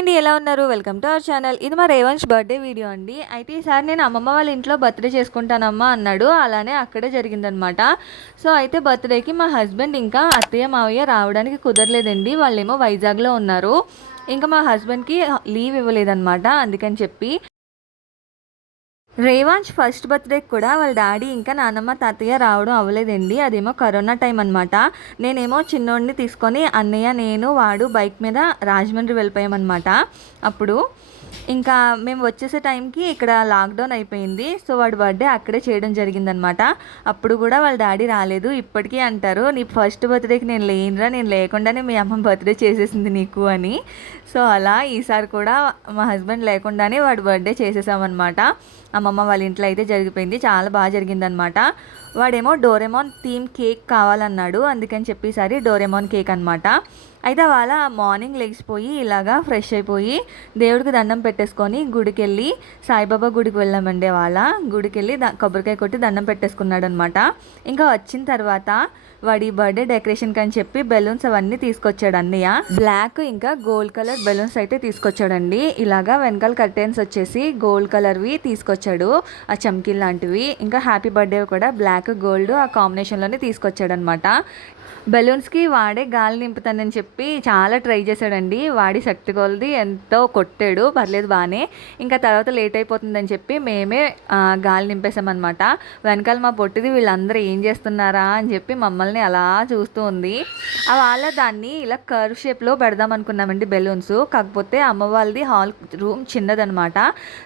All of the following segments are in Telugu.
అండి ఎలా ఉన్నారు? Welcome to our channel. ఇది మా రేవంశ్ బర్త్డే వీడియో అండి. అయితే ఈసారి నేను అమ్మమ్మ వాళ్ళ ఇంట్లో బర్త్డే చేసుకుంటానమ్మా అన్నాడు. అలానే అక్కడే జరిగిందనమాట సో అయితే బర్త్డేకి మా హస్బెండ్ ఇంకా అత్తయ్య మావయ్య రావడానికి కుదరలేదండి. వాళ్ళేమో వైజాగ్లో ఉన్నారు. ఇంకా మా హస్బెండ్కి లీవ్ ఇవ్వలేదన్నమాట అందుకని చెప్పి. రేవాంష్ ఫస్ట్ బర్త్డేకి కూడా వాళ్ళ డాడీ ఇంకా నాన్నమ్మ తాతయ్య రావడం అవ్వలేదండి. అదేమో కరోనా టైం అనమాట నేనేమో చిన్నోడిని తీసుకొని అన్నయ్య నేను వాడు బైక్ మీద రాజమండ్రి వెళ్ళిపోయామన్నమాట. అప్పుడు ఇంకా మేము వచ్చేసే టైంకి ఇక్కడ లాక్డౌన్ అయిపోయింది. సో వాడి బర్త్డే అక్కడే చేయడం జరిగిందనమాట అప్పుడు కూడా వాళ్ళ డాడీ రాలేదు. ఇప్పటికీ అంటారు నీ ఫస్ట్ బర్త్డేకి నేను లేనురా నేను లేకుండానే మీ అమ్మ బర్త్డే చేసేసింది నీకు అని. సో అలా ఈసారి కూడా మా హస్బెండ్ లేకుండానే వాడి బర్త్డే చేసేసామన్నమాట. అమ్మమ్మ వాళ్ళ ఇంట్లో అయితే జరిగిపోయింది. చాలా బాగా జరిగిందనమాట వాడేమో డోరెమాన్ థీమ్ కేక్ కావాలన్నాడు అందుకని చెప్పేసరి డోరెమాన్ కేక్ అనమాట అయితే వాళ్ళ మార్నింగ్ లేచిపోయి ఇలాగా ఫ్రెష్ అయిపోయి దేవుడికి దండం పెట్టేసుకొని గుడికి వెళ్ళి సాయిబాబా గుడికి వెళ్ళామండి వాళ్ళ గుడికి వెళ్ళి కొబ్బరికాయ కొట్టి దండం పెట్టేసుకున్నాడు అనమాట ఇంకా వచ్చిన తర్వాత వాడి బర్త్డే డెకరేషన్ అని చెప్పి బెలూన్స్ అవన్నీ తీసుకొచ్చాడు అన్నయ్య. బ్లాక్ ఇంకా గోల్డ్ కలర్ బెలూన్స్ అయితే తీసుకొచ్చాడండి. ఇలాగా వెనకాల కర్టెన్స్ వచ్చేసి గోల్డ్ కలర్వి తీసుకొచ్చాడు. ఆ చమ్కీల్ లాంటివి. ఇంకా హ్యాపీ బర్త్డే కూడా బ్లాక్ గోల్డ్ ఆ కాంబినేషన్లోనే తీసుకొచ్చాడు అనమాట బెలూన్స్కి వాడే గాలి నింపుతానని చెప్పి చాలా ట్రై చేశాడండి. వాడి శక్తి కొలది ఎంతో కొట్టాడు. పర్లేదు బాగానే ఇంకా తర్వాత లేట్ అయిపోతుందని చెప్పి మేమే గాలి నింపేసామన్నమాట వెనకాల మా పొట్టిది వీళ్ళందరూ ఏం చేస్తున్నారా అని చెప్పి మమ్మల్ని అలా చూస్తూ ఉంది. ఆ వాళ్ళ దాన్ని ఇలా కర్వ్ షేప్లో పెడదాం అనుకున్నామండి బెలూన్స్ కాకపోతే అమ్మ వాళ్ళది హాల్ రూమ్ చిన్నదనమాట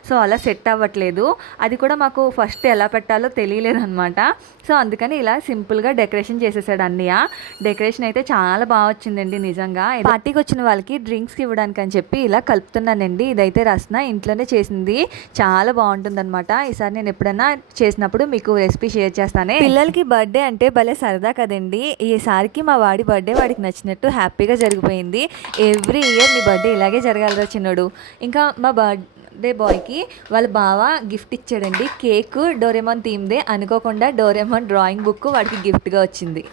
సో అలా సెట్ అవ్వట్లేదు. అది కూడా మాకు ఫస్ట్ ఎలా పెట్టాలో తెలియలేదనమాట సో అందుకని ఇలా సింపుల్గా డెకరేషన్ చేసేసాడు అన్నయ్య. డెకరేషన్ అయితే చాలా బాగా వచ్చిందండి నిజంగా. పార్టీకి వచ్చిన వాళ్ళకి డ్రింక్స్కి ఇవ్వడానికి అని చెప్పి ఇలా కలుపుతున్నానండి. ఇదైతే రస్న ఇంట్లోనే చేసింది. చాలా బాగుంటుందన్నమాట. ఈసారి నేను ఎప్పుడైనా చేసినప్పుడు మీకు రెసిపీ షేర్ చేస్తానే. పిల్లలకి బర్త్డే అంటే భలే సరదా కదండి. ఈసారికి మా వాడి బర్త్డే వాడికి నచ్చినట్టు హ్యాపీగా జరిగిపోయింది. ఎవ్రీ ఇయర్ నీ బర్త్డే ఇలాగే జరగాలిరా చిన్నడు. ఇంకా మా బర్త్ డే బాయ్కి వాళ్ళ బావ గిఫ్ట్ ఇచ్చాడండి. కేక్ డోరేమాన్ థీమ్దే. అనుకోకుండా డోరేమాన్ డ్రాయింగ్ బుక్ వాడికి గిఫ్ట్గా వచ్చింది.